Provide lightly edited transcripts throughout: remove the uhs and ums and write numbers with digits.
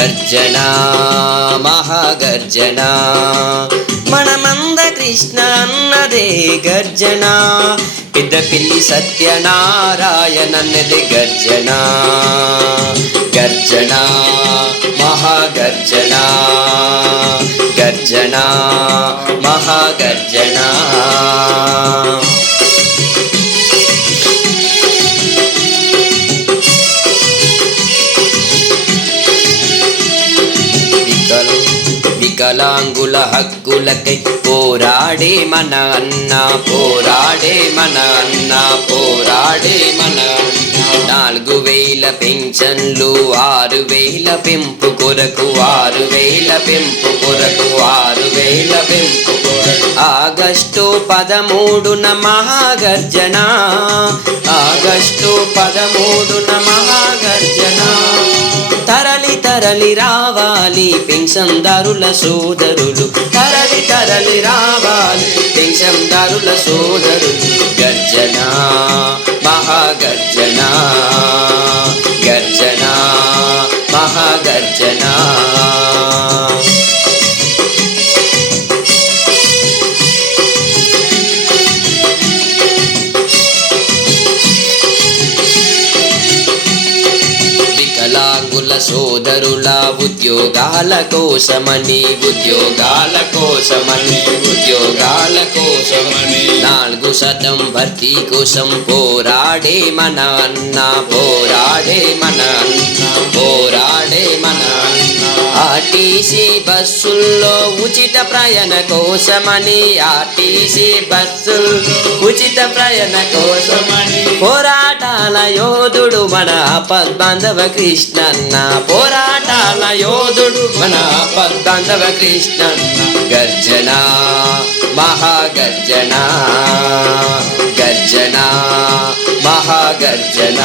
గర్జన మహాగర్జన మన మందకృష్ణ అన్నదే గర్జన పెద్దపిల్లి సత్యనారాయణన్నది గర్జన గర్జన మహాగర్జన గర్జన మహాగర్జన వికలాంగుల హక్కులకై పోరాడే మన అన్న పోరాడే మన అన్న పోరాడే మన 4000 పెన్షన్లు 6000 పెంపు కొరకు 6000 పెంపు కొరకు 6000 పెంపు కొరకు ఆగస్టు 13న మహాగర్జన ఆగస్టు 13న మహాగర్జన తరలి తరలి రావాలి పెన్షన్దారుల సోదరులు తరలి తరలి రావాలి పెన్షన్దారుల సోదరులు గర్జన మహాగర్జన గర్జన మహాగర్జన వికలాంగుల సోదరుల ఉద్యోగాల కోసమని ఉద్యోగాల కోసమని ఉద్యోగాల కోసమని 4% భర్తీ కోసం పోరాడే మన అన్న పోరాడే మన అన్న పోరాడే మన ఆర్టీసీ బస్సుల్లో ఉచిత ప్రయాణ కోసమని ఆర్టీసీ బస్సుల్లో ఉచిత ప్రయాణ కోసమని పోరాటాల యోధుడు మన ఆపద్బాంధవ కృష్ణన్న పోరాటాల యోధుడు మన ఆపద్బాంధవ కృష్ణన్న గర్జన మహాగర్జన గర్జన మహాగర్జన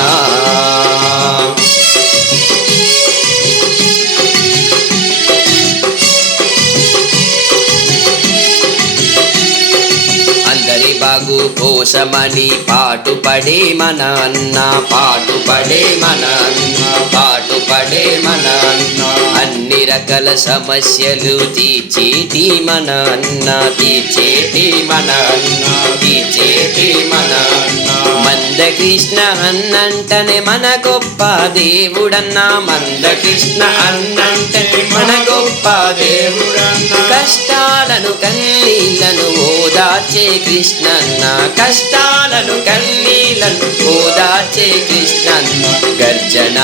బాగు కోసమని పాటుపడే మన అన్న పాటుపడే మన అన్న పాటుపడే మన అన్న అన్ని రకాల సమస్యలు తీర్చేటి మన అన్న తీర్చేటి మన అన్న తీర్చేటి మన అన్న మందకృష్ణ అన్నంటనే మన గొప్ప దేవుడన్న మందకృష్ణ అన్నంటనే మన గొప్ప దేవుడన్న కష్టాలను కన్నీళ్లను ఓదార్చే కృష్ణన్న కష్టాలను కన్నీళ్లను ఓదార్చే కృష్ణన్న గర్జన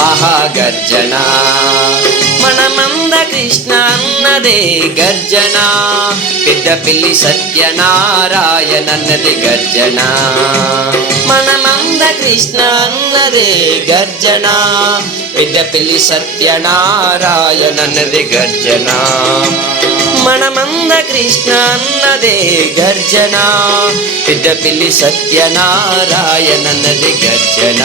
మహాగర్జన మన మందకృష్ణ అన్నదే గర్జన పెద్దపిల్లి సత్యనారాయణన్నది గర్జన మన మందకృష్ణ అన్నదే గర్జన పెద్దపిల్లి సత్యనారాయణన్నది గర్జన మన మందకృష్ణ అన్నదే గర్జన పెద్దపిల్లి సత్యనారాయణన్నది గర్జన